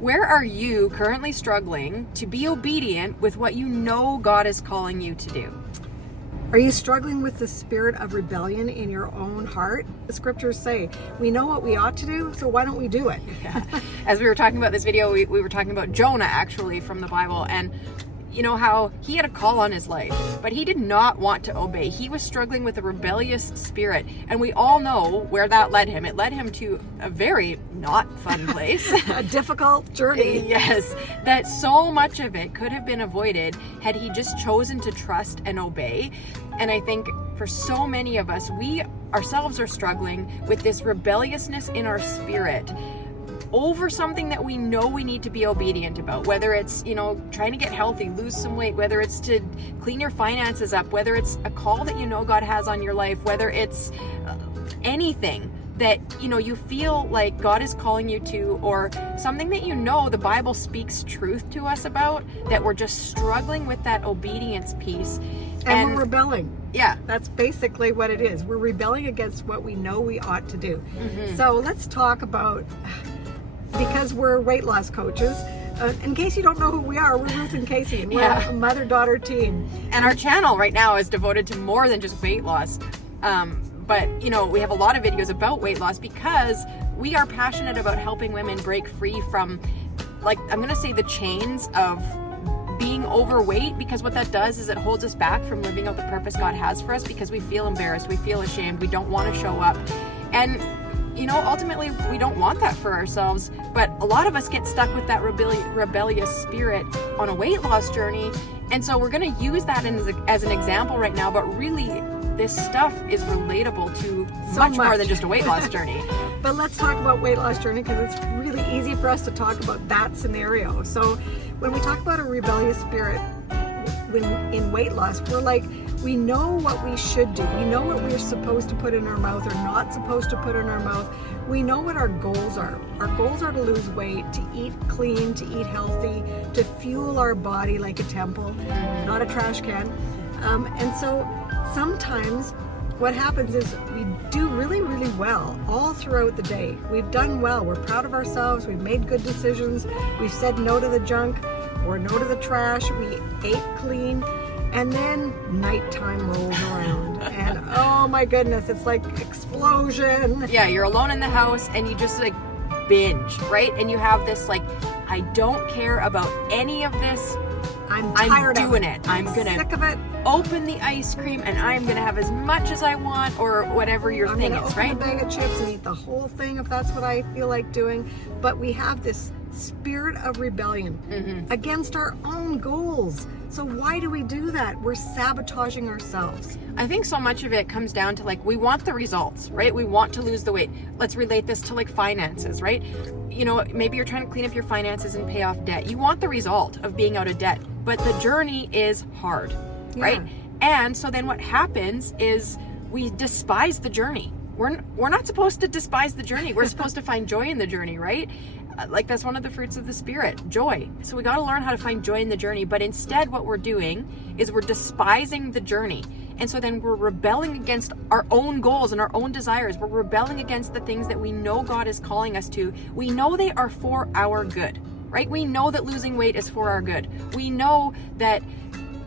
Where are you currently struggling to be obedient with what you know God is calling you to do? Are you struggling with the spirit of rebellion in your own heart? The scriptures say, we know what we ought to do, so why don't we do it? Yeah. As we were talking about this video, we were talking about Jonah, actually, from the Bible, and you know how he had a call on his life, but he did not want to obey. He was struggling with a rebellious spirit, and we all know where that led him. It led him to a very not fun place. A difficult journey. Yes, that so much of it could have been avoided had he just chosen to trust and obey. And I think for so many of us, we ourselves are struggling with this rebelliousness in our spirit over something that we know we need to be obedient about, whether it's, trying to get healthy, lose some weight, whether it's to clean your finances up, whether it's a call that you know God has on your life, whether it's anything that, you feel like God is calling you to, or something that the Bible speaks truth to us about, that we're just struggling with that obedience piece. And we're rebelling. Yeah. That's basically what it is. We're rebelling against what we know we ought to do. Mm-hmm. So let's talk about, because we're weight loss coaches, in case you don't know who we are, we're Ruth and Casey, and we're a mother-daughter team. And our channel right now is devoted to more than just weight loss. But, we have a lot of videos about weight loss because we are passionate about helping women break free from, I'm going to say, the chains of being overweight, because what that does is it holds us back from living out the purpose God has for us, because we feel embarrassed, we feel ashamed, we don't want to show up. And ultimately we don't want that for ourselves, but a lot of us get stuck with that rebellious spirit on a weight loss journey. And so we're going to use that as an example right now, but really this stuff is relatable to much more than just a weight loss journey. But let's talk about weight loss journey, because it's really easy for us to talk about that scenario. So when we talk about a rebellious spirit in weight loss, we know what we should do. We know what we're supposed to put in our mouth or not supposed to put in our mouth. We know what our goals are. Our goals are to lose weight, to eat clean, to eat healthy, to fuel our body like a temple, not a trash can. And so sometimes what happens is we do really, really well all throughout the day. We've done well. We're proud of ourselves. We've made good decisions. We've said no to the junk or no to the trash. We ate clean. And then nighttime rolls around and oh my goodness, it's like explosion. Yeah, you're alone in the house and you just binge, right? And you have this I don't care about any of this. I'm tired of doing it. I'm gonna sick of it. Open the ice cream and I'm gonna have as much as I want, or whatever your thing is, right? I'm gonna open a bag of chips and eat the whole thing if that's what I feel like doing. But we have this spirit of rebellion against our own goals. So why do we do that? We're sabotaging ourselves. I think so much of it comes down to we want the results, right? We want to lose the weight. Let's relate this to finances, right? Maybe you're trying to clean up your finances and pay off debt. You want the result of being out of debt, but the journey is hard, right? And so then what happens is we despise the journey. We're not supposed to despise the journey. We're supposed to find joy in the journey, right? That's one of the fruits of the Spirit, joy. So we got to learn how to find joy in the journey. But instead, what we're doing is we're despising the journey. And so then we're rebelling against our own goals and our own desires. We're rebelling against the things that we know God is calling us to. We know they are for our good, right? We know that losing weight is for our good. We know that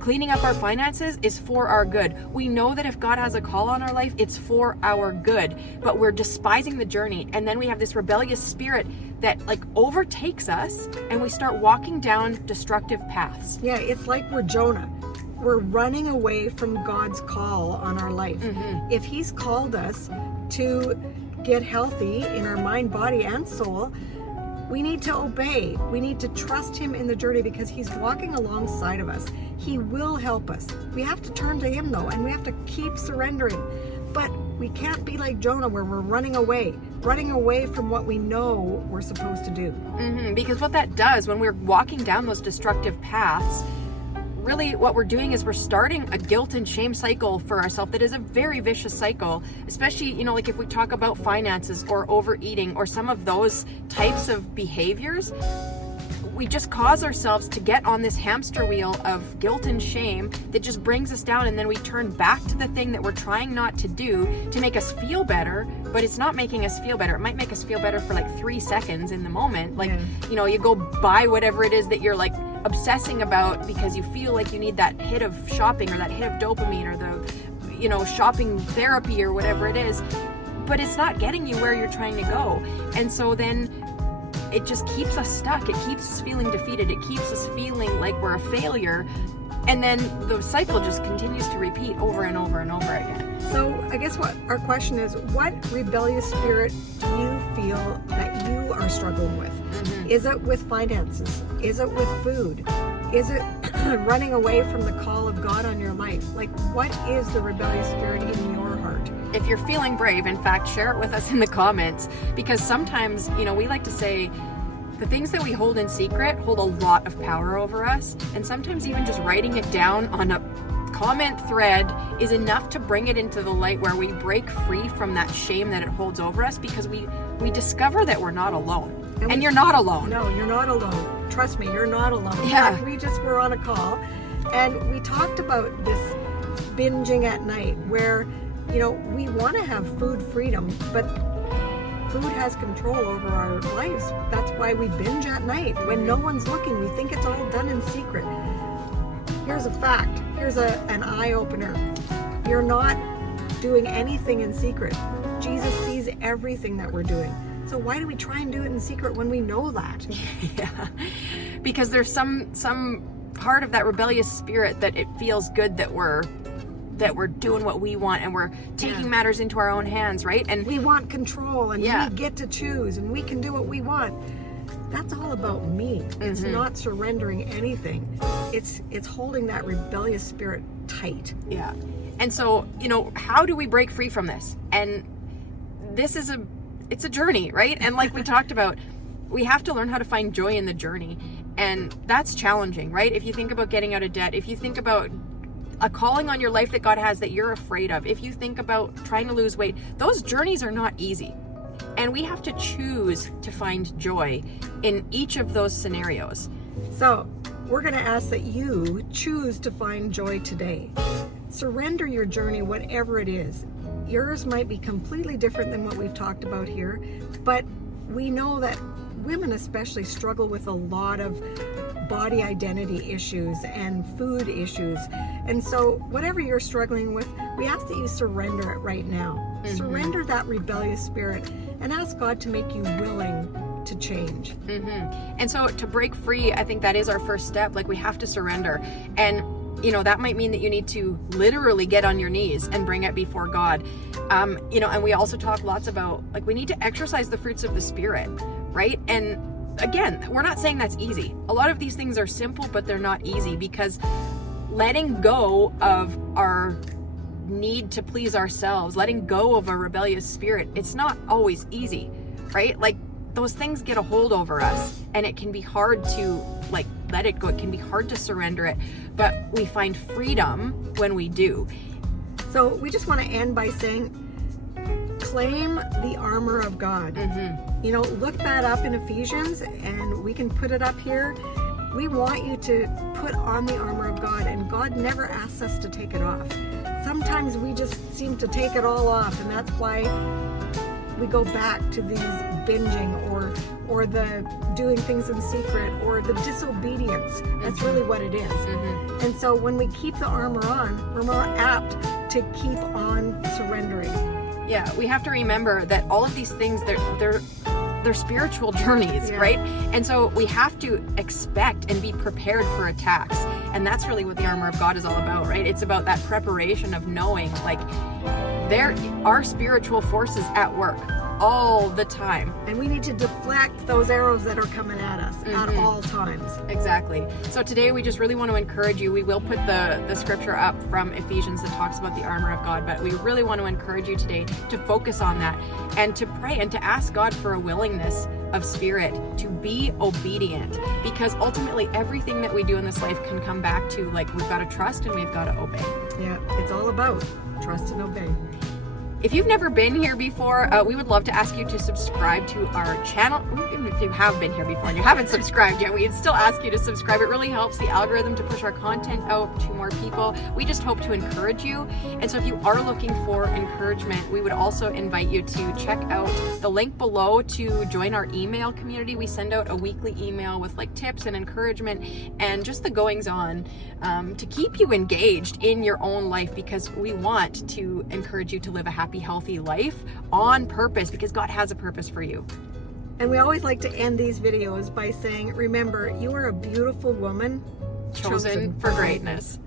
cleaning up our finances is for our good. We know that if God has a call on our life, it's for our good, but we're despising the journey. And then we have this rebellious spirit that overtakes us, and we start walking down destructive paths. Yeah, it's like we're Jonah. We're running away from God's call on our life. If He's called us to get healthy in our mind, body, and soul, we need to obey. We need to trust Him in the journey, because He's walking alongside of us. He will help us. We have to turn to Him though, and we have to keep surrendering. But we can't be like Jonah, where we're running away from what we know we're supposed to do. Because what that does when we're walking down those destructive paths, really what we're doing is we're starting a guilt and shame cycle for ourselves that is a very vicious cycle, especially, if we talk about finances or overeating or some of those types of behaviors. we just cause ourselves to get on this hamster wheel of guilt and shame that just brings us down, and then we turn back to the thing that we're trying not to do to make us feel better, but it's not making us feel better. It might make us feel better for like 3 seconds in the moment. Like, you know, you go buy whatever it is that you're like obsessing about because you feel like you need that hit of shopping or that hit of dopamine or the, you know, shopping therapy or whatever it is, but it's not getting you where you're trying to go. And so then it just keeps us stuck. It keeps us feeling defeated. It keeps us feeling like we're a failure. And then the cycle just continues to repeat over and over and over again. So I guess what our question is, what rebellious spirit do you feel that you are struggling with? Is it with finances? Is it with food? Is it running away from the call of God on your life? Like, what is the rebellious spirit in your heart? If you're feeling brave, in fact, share it with us in the comments, because sometimes, you know, we like to say the things that we hold in secret hold a lot of power over us, and sometimes even just writing it down on a comment thread is enough to bring it into the light where we break free from that shame that it holds over us, because we discover that we're not alone. And you're not alone. No, you're not alone. Trust me, you're not alone. Yeah. We just were on a call and we talked about this binging at night where, you know, we want to have food freedom, but food has control over our lives. That's why we binge at night. When no one's looking, we think it's all done in secret. Here's a fact. Here's an eye-opener. You're not doing anything in secret. Jesus sees everything that we're doing. So why do we try and do it in secret when we know that? Yeah, because there's some part of that rebellious spirit that it feels good that we're doing what we want and we're taking matters into our own hands, right? And we want control and we get to choose and we can do what we want. That's all about me. It's not surrendering anything. It's holding that rebellious spirit tight. Yeah. And so, you know, how do we break free from this? And this is it's a journey, right? And like we talked about, we have to learn how to find joy in the journey. And that's challenging, right? If you think about getting out of debt, if you think about a calling on your life that God has that you're afraid of, if you think about trying to lose weight, those journeys are not easy. And we have to choose to find joy in each of those scenarios. So we're going to ask that you choose to find joy today. Surrender your journey, whatever it is. Yours might be completely different than what we've talked about here, but we know that women especially struggle with a lot of body identity issues and food issues. And so whatever you're struggling with, we ask that you surrender it right now. Surrender that rebellious spirit and ask God to make you willing to change. And so to break free, I think that is our first step. Like, we have to surrender. And you know, that might mean that you need to literally get on your knees and bring it before God. You know, and we also talk lots about, like, we need to exercise the fruits of the Spirit, right? And again, we're not saying that's easy. A lot of these things are simple, but they're not easy, because letting go of our need to please ourselves, letting go of a rebellious spirit, it's not always easy, right? Like, those things get a hold over us and it can be hard to like let it go. It can be hard to surrender it, but we find freedom when we do. So we just want to end by saying, claim the armor of God. You know, look that up in Ephesians and we can put it up here. We want you to put on the armor of God, and God never asks us to take it off. Sometimes we just seem to take it all off, and that's why we go back to these binging or the doing things in secret or the disobedience. That's really what it is. And so when we keep the armor on, we're more apt to keep on surrendering. Yeah, we have to remember that all of these things, they're spiritual journeys, right? And so we have to expect and be prepared for attacks. And that's really what the armor of God is all about, right? It's about that preparation of knowing, like, there are spiritual forces at work all the time. And we need to deflect those arrows that are coming at us at all times. Exactly. So today we just really want to encourage you. We will put the scripture up from Ephesians that talks about the armor of God, but we really want to encourage you today to focus on that and to pray and to ask God for a willingness of spirit to be obedient, because ultimately everything that we do in this life can come back to, like, we've got to trust and we've got to obey. Yeah, it's all about trust and obey. If you've never been here before, we would love to ask you to subscribe to our channel. Even if you have been here before and you haven't subscribed yet, we'd still ask you to subscribe. It really helps the algorithm to push our content out to more people. We just hope to encourage you. And so if you are looking for encouragement, we would also invite you to check out the link below to join our email community. We send out a weekly email with like tips and encouragement and just the goings on to keep you engaged in your own life, because we want to encourage you to live a happy, healthy life on purpose, because God has a purpose for you. And we always like to end these videos by saying, remember, you are a beautiful woman Chosen for greatness.